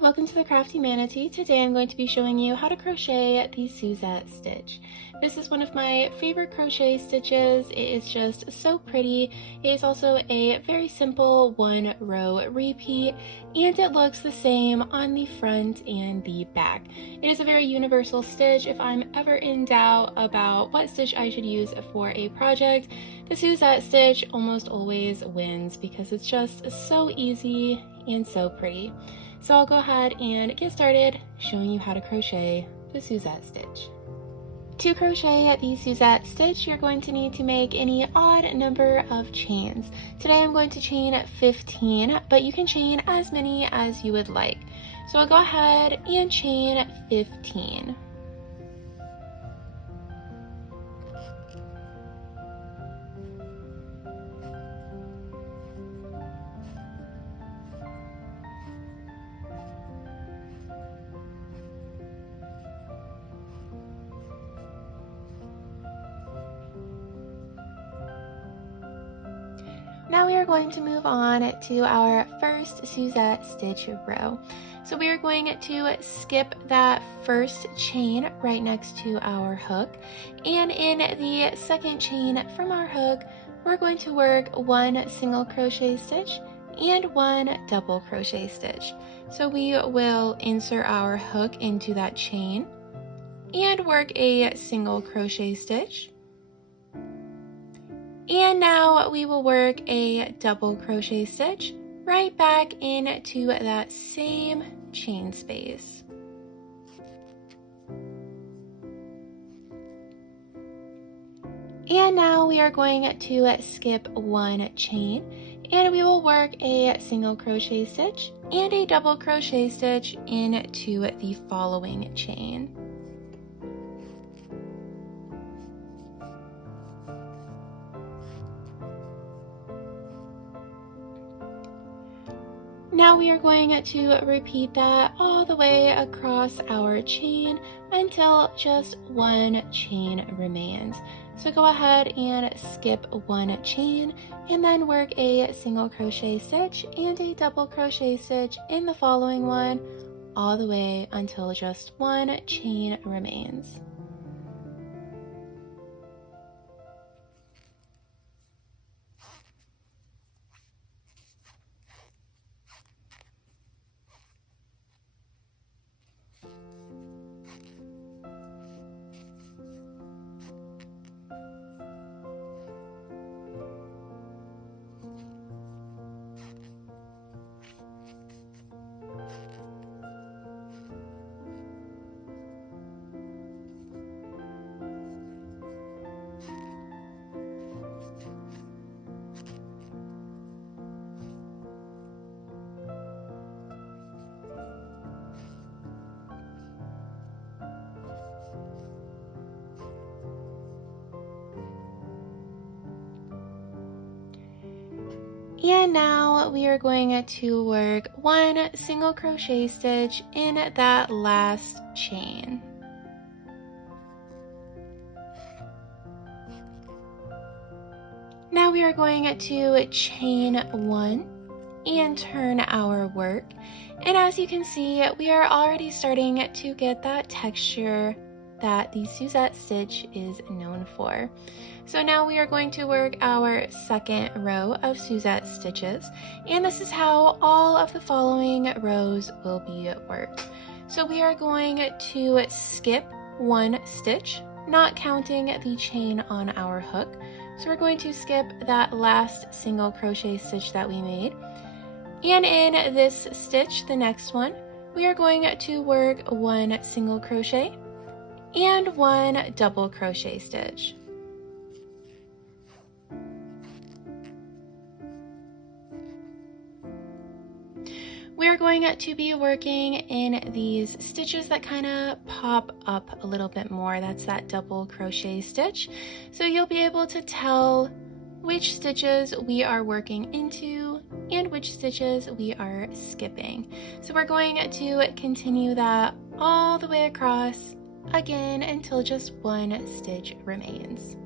welcome to the Crafty Manatee. Today I'm going to be showing you how to crochet the Suzette stitch. This is one of my favorite crochet stitches. It is just so pretty. It is also a very simple one row repeat, and it looks the same on the front and the back. It is a very universal stitch. If I'm ever in doubt about what stitch I should use for a project, the Suzette stitch almost always wins because it's just so easy and so pretty. So I'll go ahead and get started showing you how to crochet the Suzette stitch. To crochet the Suzette stitch, you're going to need to make any odd number of chains. Today I'm going to chain 15, but you can chain as many as you would like. So I'll go ahead and chain 15. Now we are going to move on to our first Suzette stitch row. So we are going to skip that first chain right next to our hook, and in the second chain from our hook, we're going to work one single crochet stitch and one double crochet stitch. So we will insert our hook into that chain and work a single crochet stitch. And now we will work a double crochet stitch right back into that same chain space. And now we are going to skip one chain, and we will work a single crochet stitch and a double crochet stitch into the following chain. Now we are going to repeat that all the way across our chain until just one chain remains. So go ahead and skip one chain and then work a single crochet stitch and a double crochet stitch in the following one all the way until just one chain remains. And now we are going to work one single crochet stitch in that last chain. Now we are going to chain one and turn our work. And as you can see, we are already starting to get that texture that the Suzette stitch is known for. So now we are going to work our second row of Suzette stitches, and this is how all of the following rows will be worked. So we are going to skip one stitch, not counting the chain on our hook. So we're going to skip that last single crochet stitch that we made. And in this stitch, the next one, we are going to work one single crochet and one double crochet stitch. We're going to be working in these stitches that kind of pop up a little bit more. That's that double crochet stitch. So you'll be able to tell which stitches we are working into and which stitches we are skipping. So we're going to continue that all the way across again until just one stitch remains.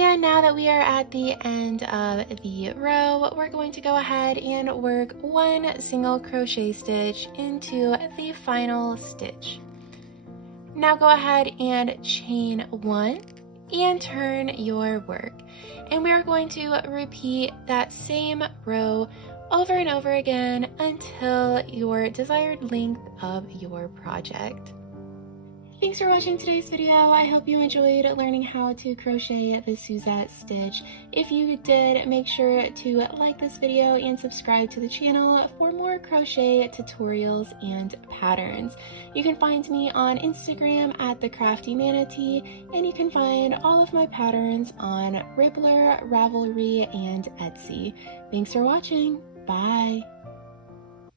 And now that we are at the end of the row, we're going to go ahead and work one single crochet stitch into the final stitch. Now go ahead and chain one and turn your work. And we are going to repeat that same row over and over again until your desired length of your project. Thanks for watching today's video. I hope you enjoyed learning how to crochet the Suzette stitch. If you did, make sure to like this video and subscribe to the channel for more crochet tutorials and patterns. You can find me on Instagram at the CrafteeManatee, and you can find all of my patterns on Ribbler, Ravelry, and Etsy. Thanks for watching. Bye.